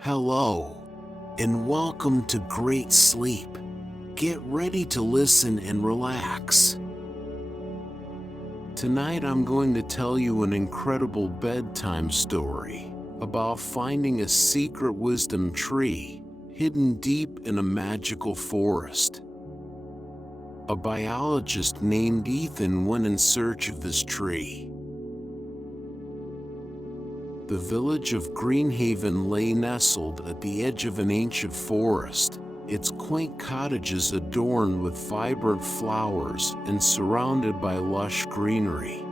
Hello, and welcome to Great Sleep. Get ready to listen and relax. Tonight I'm going to tell you an incredible bedtime story about finding a secret wisdom tree hidden deep in a magical forest. A biologist named Ethan went in search of this tree. The village of Greenhaven lay nestled at the edge of an ancient forest, its quaint cottages adorned with vibrant flowers and surrounded by lush greenery.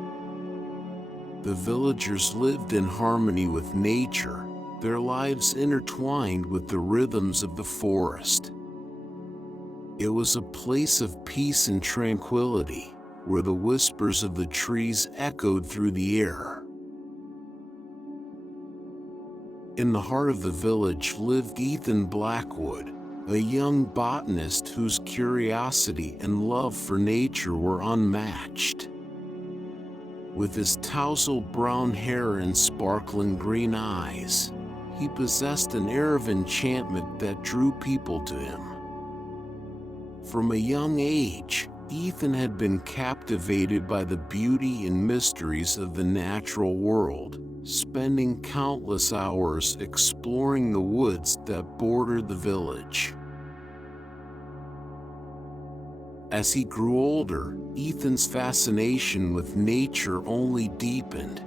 The villagers lived in harmony with nature, their lives intertwined with the rhythms of the forest. It was a place of peace and tranquility, where the whispers of the trees echoed through the air. In the heart of the village lived Ethan Blackwood, a young botanist whose curiosity and love for nature were unmatched. With his tousled brown hair and sparkling green eyes, he possessed an air of enchantment that drew people to him. From a young age, Ethan had been captivated by the beauty and mysteries of the natural world, spending countless hours exploring the woods that bordered the village. As he grew older, Ethan's fascination with nature only deepened.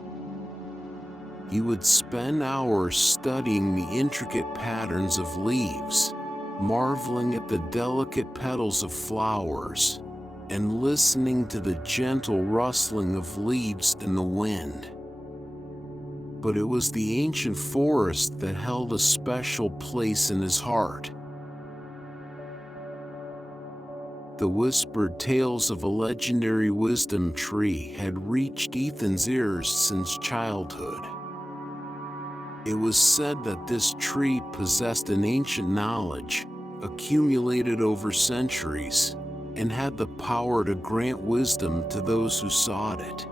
He would spend hours studying the intricate patterns of leaves, marveling at the delicate petals of flowers, and listening to the gentle rustling of leaves in the wind. But it was the ancient forest that held a special place in his heart. The whispered tales of a legendary wisdom tree had reached Ethan's ears since childhood. It was said that this tree possessed an ancient knowledge, accumulated over centuries, and had the power to grant wisdom to those who sought it.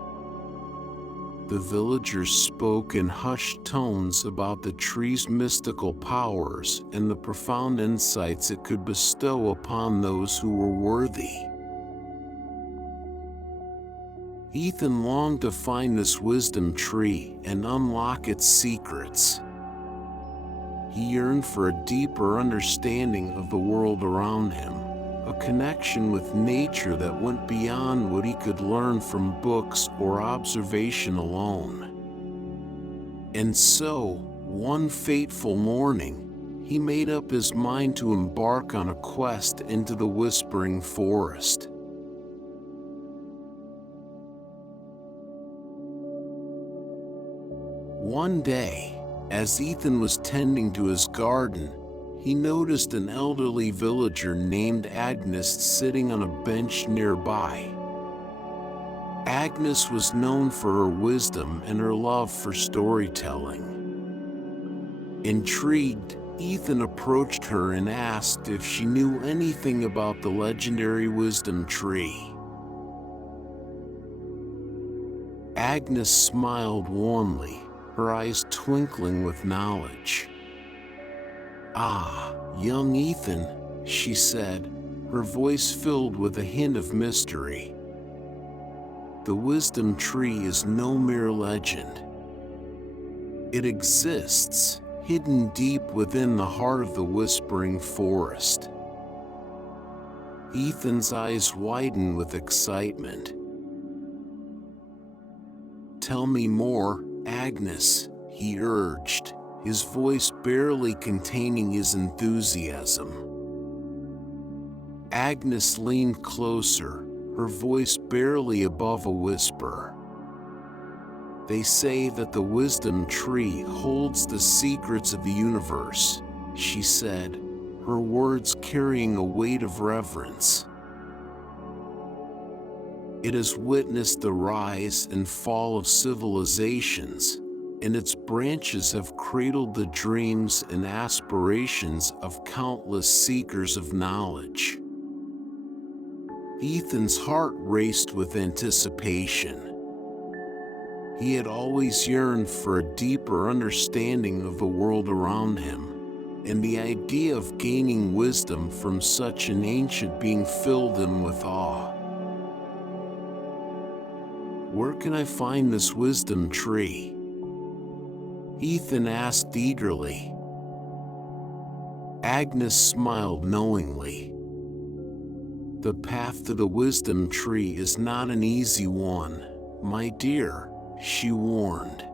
The villagers spoke in hushed tones about the tree's mystical powers and the profound insights it could bestow upon those who were worthy. Ethan longed to find this wisdom tree and unlock its secrets. He yearned for a deeper understanding of the world around him, a connection with nature that went beyond what he could learn from books or observation alone. And so, one fateful morning, he made up his mind to embark on a quest into the whispering forest. One day, as Ethan was tending to his garden, he noticed an elderly villager named Agnes sitting on a bench nearby. Agnes was known for her wisdom and her love for storytelling. Intrigued, Ethan approached her and asked if she knew anything about the legendary wisdom tree. Agnes smiled warmly, her eyes twinkling with knowledge. "Ah, young Ethan," she said, her voice filled with a hint of mystery. "The wisdom tree is no mere legend. It exists, hidden deep within the heart of the whispering forest." Ethan's eyes widened with excitement. "Tell me more, Agnes," he urged, his voice barely containing his enthusiasm. Agnes leaned closer, her voice barely above a whisper. "They say that the wisdom tree holds the secrets of the universe," she said, her words carrying a weight of reverence. "It has witnessed the rise and fall of civilizations, and its branches have cradled the dreams and aspirations of countless seekers of knowledge." Ethan's heart raced with anticipation. He had always yearned for a deeper understanding of the world around him, and the idea of gaining wisdom from such an ancient being filled him with awe. "Where can I find this wisdom tree?" Ethan asked eagerly. Agnes smiled knowingly. "The path to the wisdom tree is not an easy one, my dear," she warned.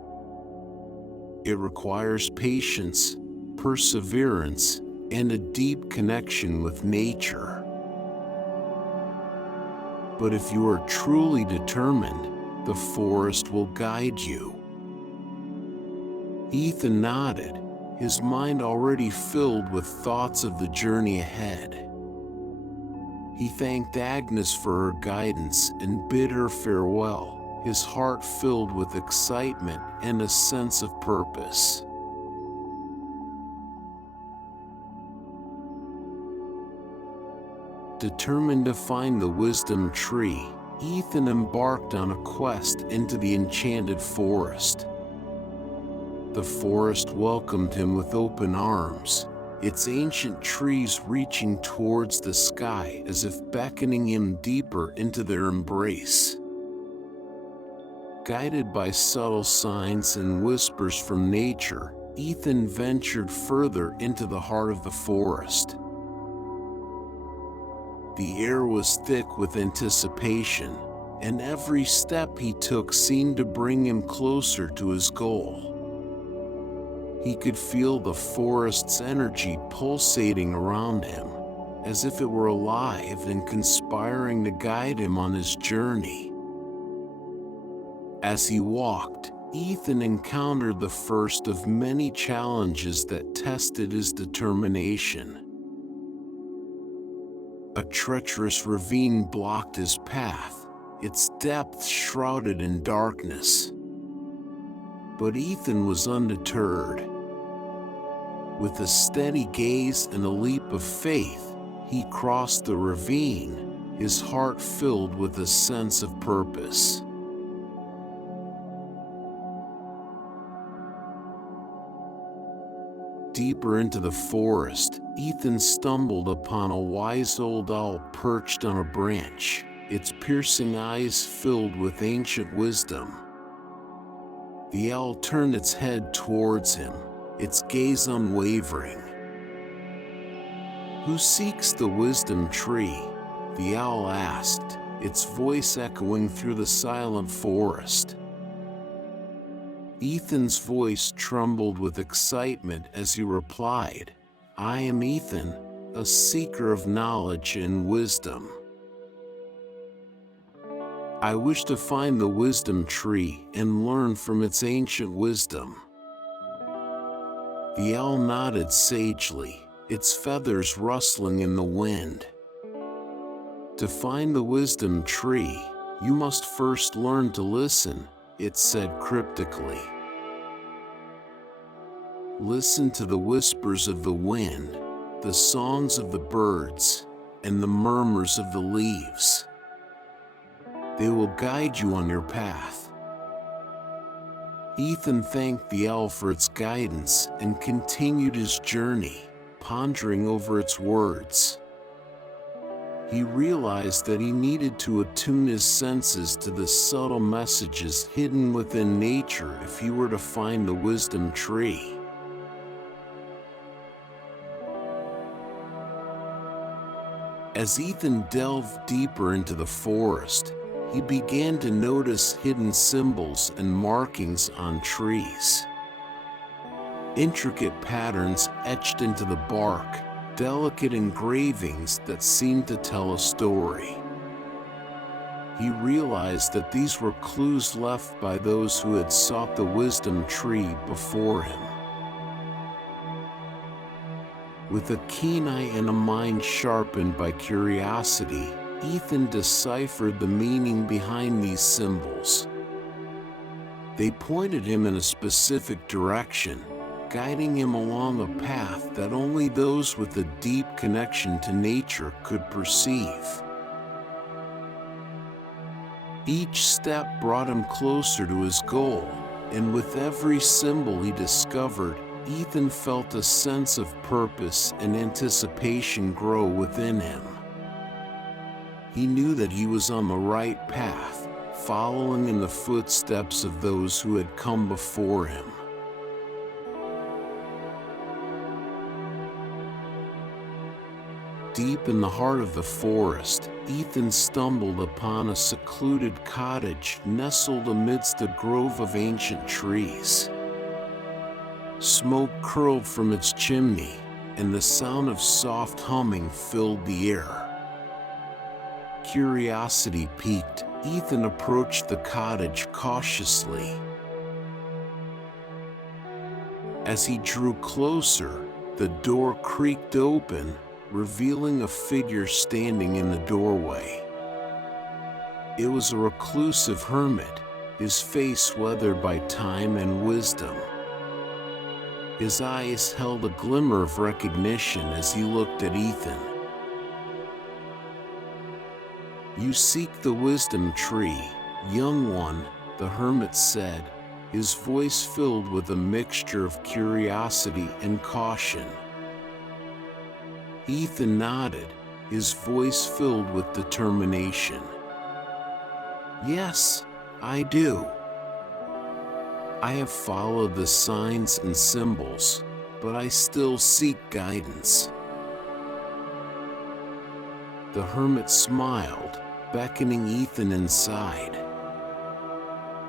"It requires patience, perseverance, and a deep connection with nature. But if you are truly determined, the forest will guide you." Ethan nodded, his mind already filled with thoughts of the journey ahead. He thanked Agnes for her guidance and bid her farewell, his heart filled with excitement and a sense of purpose. Determined to find the wisdom tree, Ethan embarked on a quest into the enchanted forest. The forest welcomed him with open arms, its ancient trees reaching towards the sky as if beckoning him deeper into their embrace. Guided by subtle signs and whispers from nature, Ethan ventured further into the heart of the forest. The air was thick with anticipation, and every step he took seemed to bring him closer to his goal. He could feel the forest's energy pulsating around him, as if it were alive and conspiring to guide him on his journey. As he walked, Ethan encountered the first of many challenges that tested his determination. A treacherous ravine blocked his path, its depths shrouded in darkness. But Ethan was undeterred. With a steady gaze and a leap of faith, he crossed the ravine, his heart filled with a sense of purpose. Deeper into the forest, Ethan stumbled upon a wise old owl perched on a branch, its piercing eyes filled with ancient wisdom. The owl turned its head towards him, its gaze unwavering. "Who seeks the wisdom tree?" the owl asked, its voice echoing through the silent forest. Ethan's voice trembled with excitement as he replied, "I am Ethan, a seeker of knowledge and wisdom. I wish to find the wisdom tree and learn from its ancient wisdom." The owl nodded sagely, its feathers rustling in the wind. "To find the wisdom tree, you must first learn to listen," it said cryptically. "Listen to the whispers of the wind, the songs of the birds, and the murmurs of the leaves. They will guide you on your path." Ethan thanked the owl for its guidance and continued his journey, pondering over its words. He realized that he needed to attune his senses to the subtle messages hidden within nature if he were to find the wisdom tree. As Ethan delved deeper into the forest, he began to notice hidden symbols and markings on trees. Intricate patterns etched into the bark, delicate engravings that seemed to tell a story. He realized that these were clues left by those who had sought the wisdom tree before him. With a keen eye and a mind sharpened by curiosity, Ethan deciphered the meaning behind these symbols. They pointed him in a specific direction, guiding him along a path that only those with a deep connection to nature could perceive. Each step brought him closer to his goal, and with every symbol he discovered, Ethan felt a sense of purpose and anticipation grow within him. He knew that he was on the right path, following in the footsteps of those who had come before him. Deep in the heart of the forest, Ethan stumbled upon a secluded cottage nestled amidst a grove of ancient trees. Smoke curled from its chimney, and the sound of soft humming filled the air. Curiosity piqued, Ethan approached the cottage cautiously. As he drew closer, the door creaked open, revealing a figure standing in the doorway. It was a reclusive hermit, his face weathered by time and wisdom. His eyes held a glimmer of recognition as he looked at Ethan. "You seek the wisdom tree, young one," the hermit said, his voice filled with a mixture of curiosity and caution. Ethan nodded, his voice filled with determination. "Yes, I do. I have followed the signs and symbols, but I still seek guidance." The hermit smiled, beckoning Ethan inside.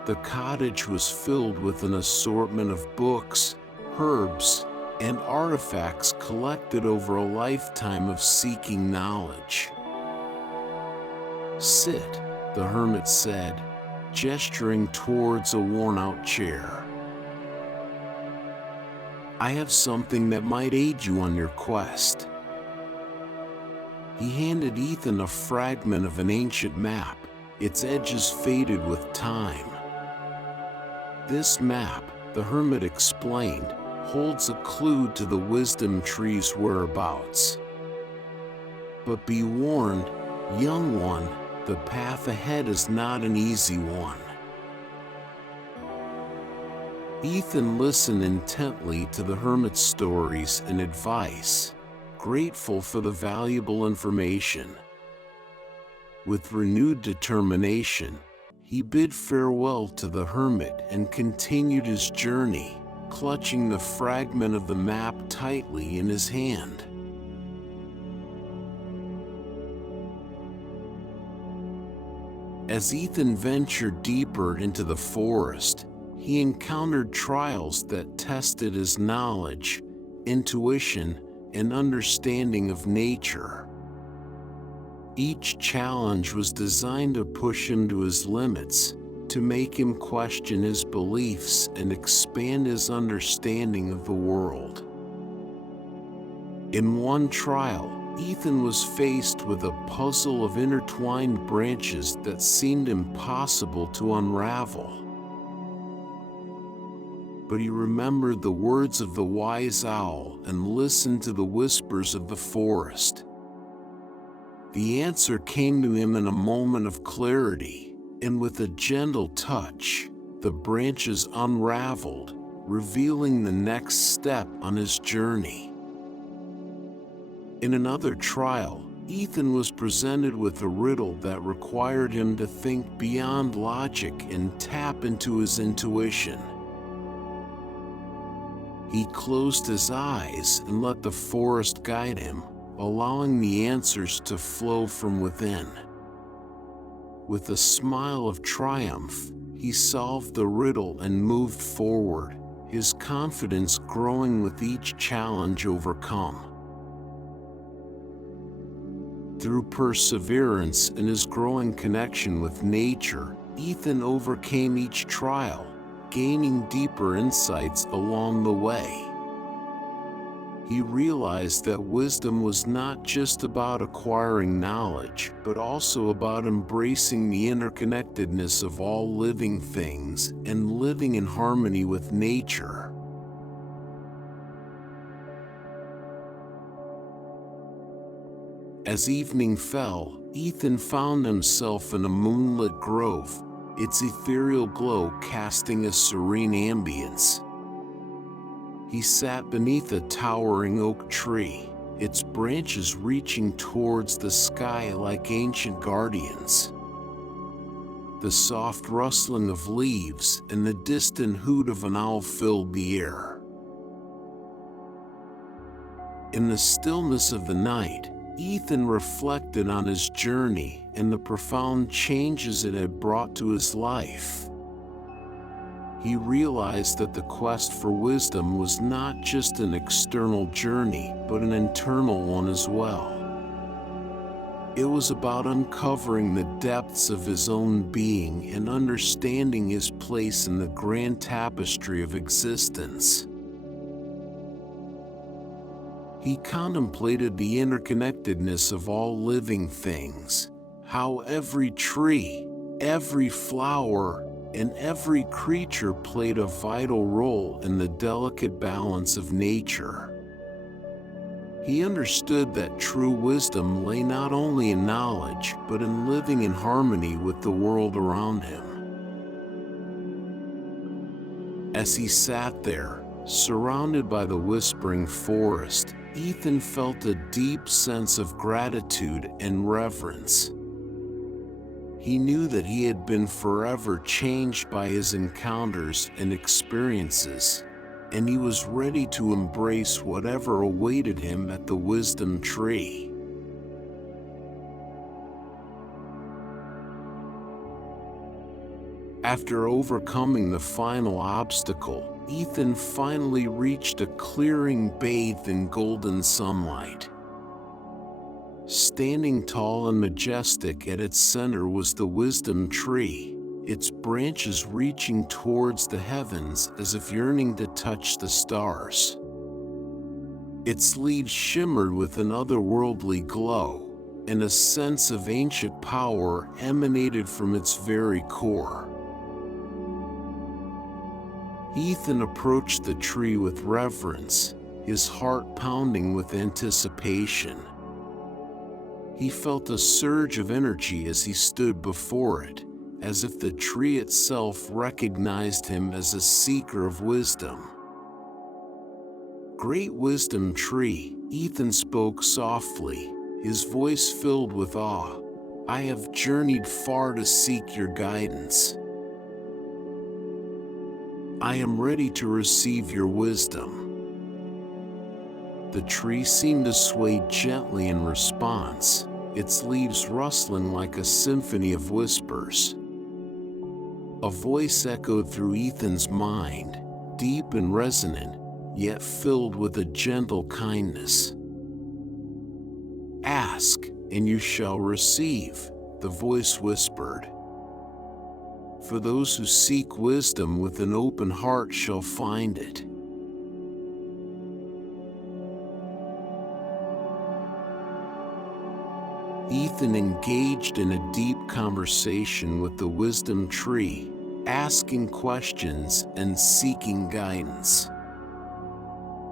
The cottage was filled with an assortment of books, herbs, and artifacts collected over a lifetime of seeking knowledge. "Sit," the hermit said, gesturing towards a worn-out chair. "I have something that might aid you on your quest." He handed Ethan a fragment of an ancient map, its edges faded with time. "This map," the hermit explained, "holds a clue to the wisdom tree's whereabouts. But be warned, young one, the path ahead is not an easy one." Ethan listened intently to the hermit's stories and advice, grateful for the valuable information. With renewed determination, he bid farewell to the hermit and continued his journey, clutching the fragment of the map tightly in his hand. As Ethan ventured deeper into the forest, he encountered trials that tested his knowledge, intuition, and understanding of nature. Each challenge was designed to push him to his limits, to make him question his beliefs and expand his understanding of the world. In one trial, Ethan was faced with a puzzle of intertwined branches that seemed impossible to unravel. But he remembered the words of the wise owl and listened to the whispers of the forest. The answer came to him in a moment of clarity, and with a gentle touch, the branches unraveled, revealing the next step on his journey. In another trial, Ethan was presented with a riddle that required him to think beyond logic and tap into his intuition. He closed his eyes and let the forest guide him, allowing the answers to flow from within. With a smile of triumph, he solved the riddle and moved forward, his confidence growing with each challenge overcome. Through perseverance and his growing connection with nature, Ethan overcame each trial, gaining deeper insights along the way. He realized that wisdom was not just about acquiring knowledge, but also about embracing the interconnectedness of all living things and living in harmony with nature. As evening fell, Ethan found himself in a moonlit grove, its ethereal glow casting a serene ambience. He sat beneath a towering oak tree, its branches reaching towards the sky like ancient guardians. The soft rustling of leaves and the distant hoot of an owl filled the air. In the stillness of the night, Ethan reflected on his journey and the profound changes it had brought to his life. He realized that the quest for wisdom was not just an external journey, but an internal one as well. It was about uncovering the depths of his own being and understanding his place in the grand tapestry of existence. He contemplated the interconnectedness of all living things, how every tree, every flower, and every creature played a vital role in the delicate balance of nature. He understood that true wisdom lay not only in knowledge, but in living in harmony with the world around him. As he sat there, surrounded by the whispering forest, Ethan felt a deep sense of gratitude and reverence. He knew that he had been forever changed by his encounters and experiences, and he was ready to embrace whatever awaited him at the wisdom tree. After overcoming the final obstacle, Ethan finally reached a clearing bathed in golden sunlight. Standing tall and majestic at its center was the wisdom tree, its branches reaching towards the heavens as if yearning to touch the stars. Its leaves shimmered with an otherworldly glow, and a sense of ancient power emanated from its very core. Ethan approached the tree with reverence, his heart pounding with anticipation. He felt a surge of energy as he stood before it, as if the tree itself recognized him as a seeker of wisdom. "Great wisdom tree," Ethan spoke softly, his voice filled with awe. "I have journeyed far to seek your guidance. I am ready to receive your wisdom." The tree seemed to sway gently in response, its leaves rustling like a symphony of whispers. A voice echoed through Ethan's mind, deep and resonant, yet filled with a gentle kindness. "Ask, and you shall receive," the voice whispered. "For those who seek wisdom with an open heart shall find it." Ethan engaged in a deep conversation with the wisdom tree, asking questions and seeking guidance.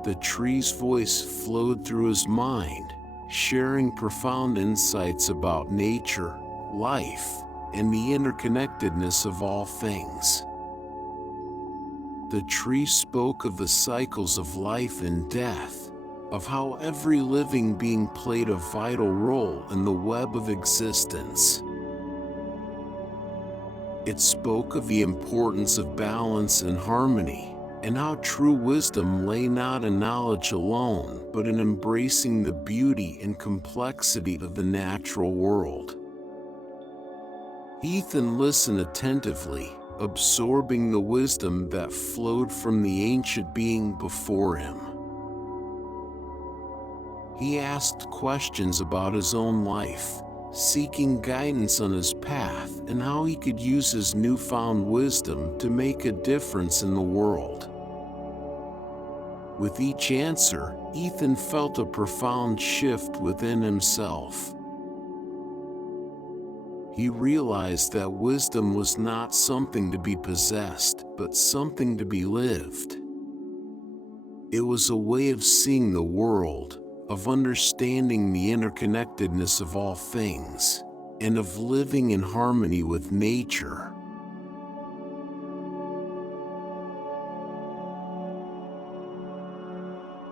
The tree's voice flowed through his mind, sharing profound insights about nature, life, and the interconnectedness of all things. The tree spoke of the cycles of life and death, of how every living being played a vital role in the web of existence. It spoke of the importance of balance and harmony, and how true wisdom lay not in knowledge alone, but in embracing the beauty and complexity of the natural world. Ethan listened attentively, absorbing the wisdom that flowed from the ancient being before him. He asked questions about his own life, seeking guidance on his path and how he could use his newfound wisdom to make a difference in the world. With each answer, Ethan felt a profound shift within himself. He realized that wisdom was not something to be possessed, but something to be lived. It was a way of seeing the world, of understanding the interconnectedness of all things, and of living in harmony with nature.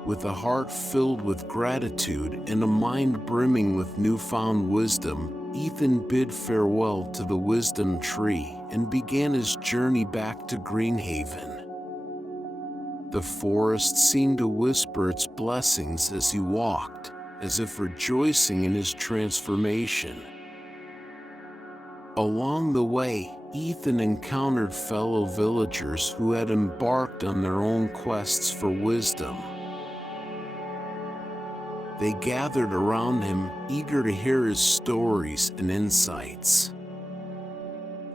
With a heart filled with gratitude and a mind brimming with newfound wisdom, Ethan bid farewell to the wisdom tree and began his journey back to Greenhaven. The forest seemed to whisper its blessings as he walked, as if rejoicing in his transformation. Along the way, Ethan encountered fellow villagers who had embarked on their own quests for wisdom. They gathered around him, eager to hear his stories and insights.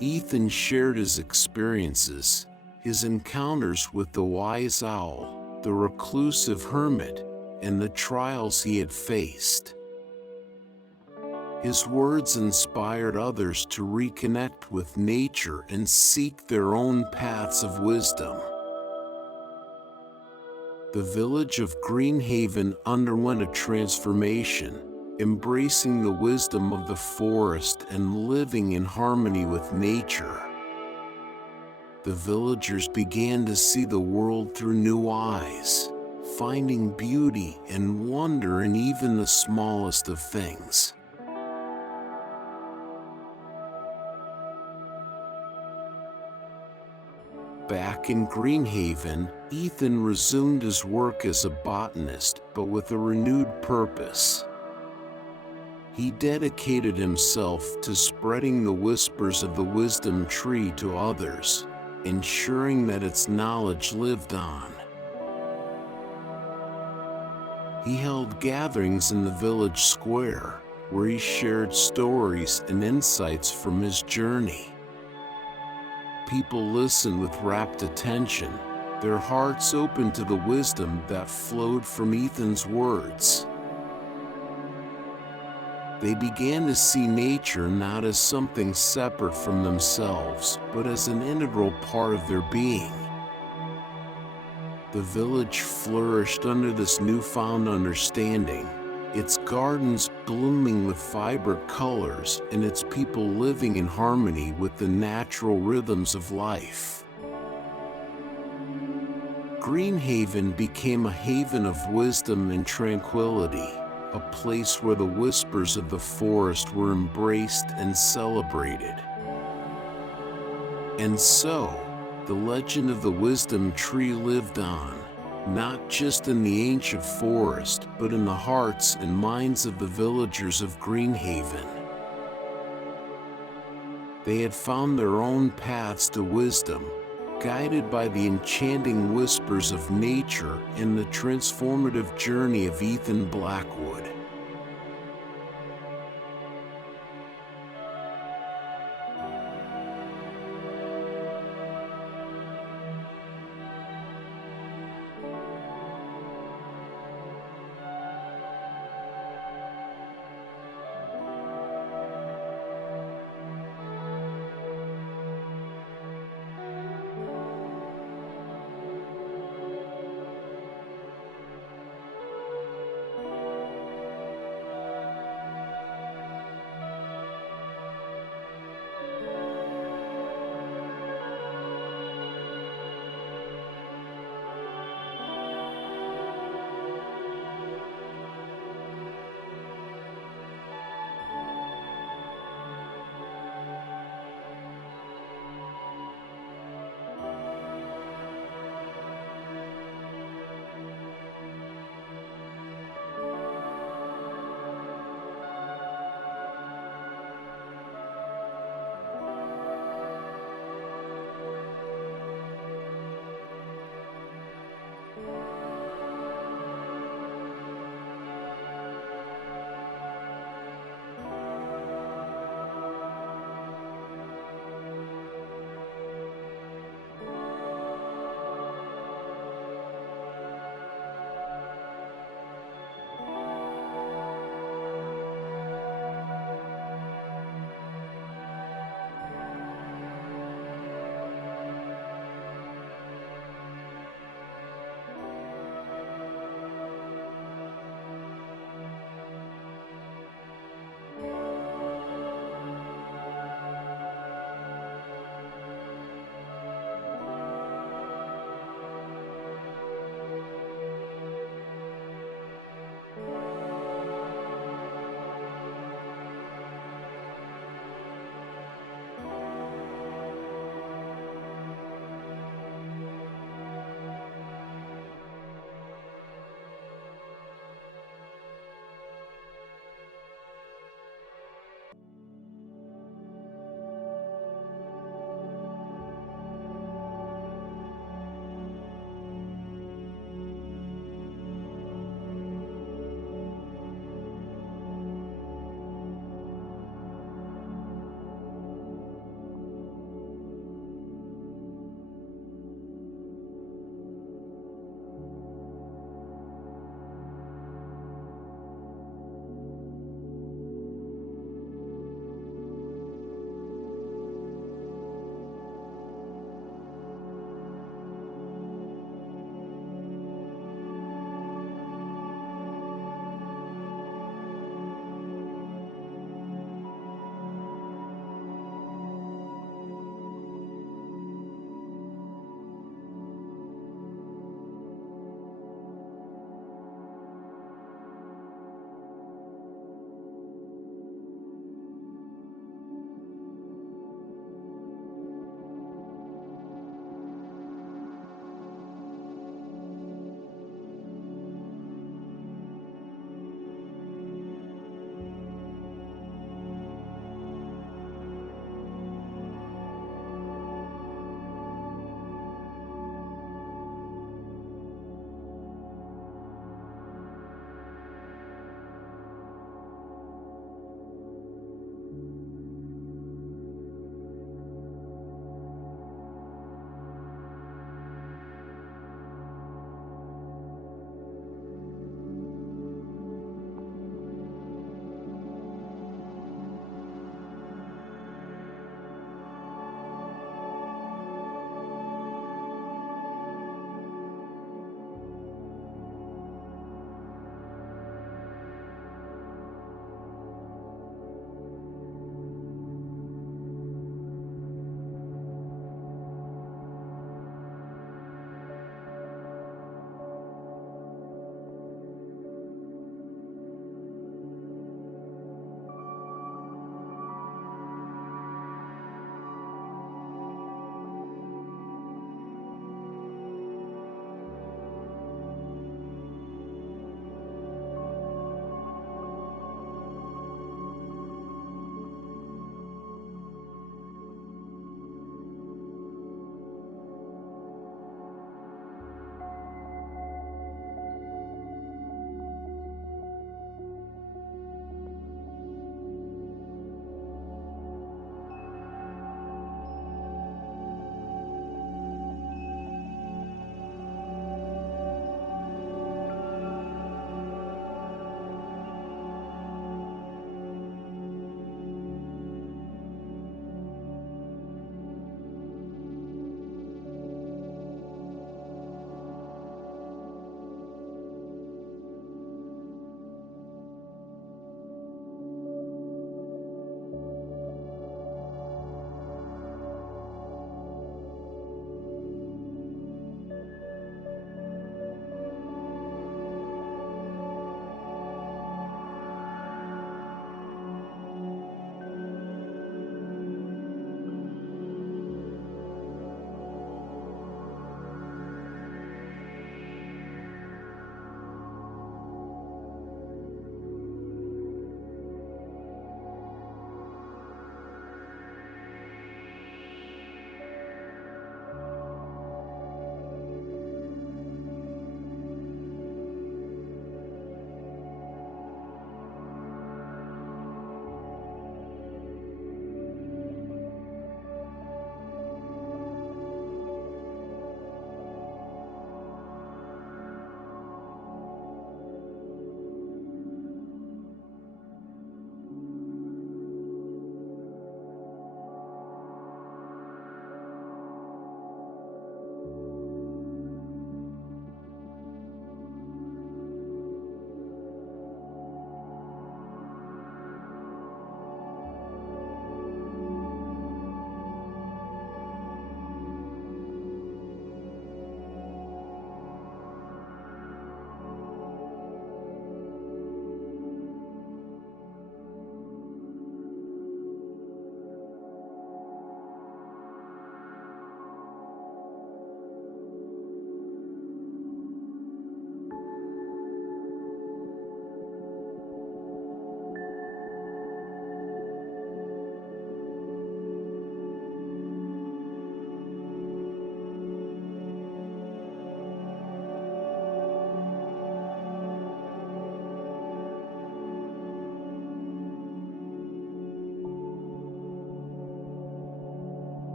Ethan shared his experiences, his encounters with the wise owl, the reclusive hermit, and the trials he had faced. His words inspired others to reconnect with nature and seek their own paths of wisdom. The village of Greenhaven underwent a transformation, embracing the wisdom of the forest and living in harmony with nature. The villagers began to see the world through new eyes, finding beauty and wonder in even the smallest of things. Back in Greenhaven, Ethan resumed his work as a botanist, but with a renewed purpose. He dedicated himself to spreading the whispers of the wisdom tree to others, ensuring that its knowledge lived on. He held gatherings in the village square, where he shared stories and insights from his journey. People listened with rapt attention, their hearts open to the wisdom that flowed from Ethan's words. They began to see nature not as something separate from themselves, but as an integral part of their being. The village flourished under this newfound understanding, its gardens blooming with vibrant colors and its people living in harmony with the natural rhythms of life. Greenhaven became a haven of wisdom and tranquility, a place where the whispers of the forest were embraced and celebrated. And so, the legend of the wisdom tree lived on, not just in the ancient forest, but in the hearts and minds of the villagers of Greenhaven. They had found their own paths to wisdom, guided by the enchanting whispers of nature and the transformative journey of Ethan Blackwood.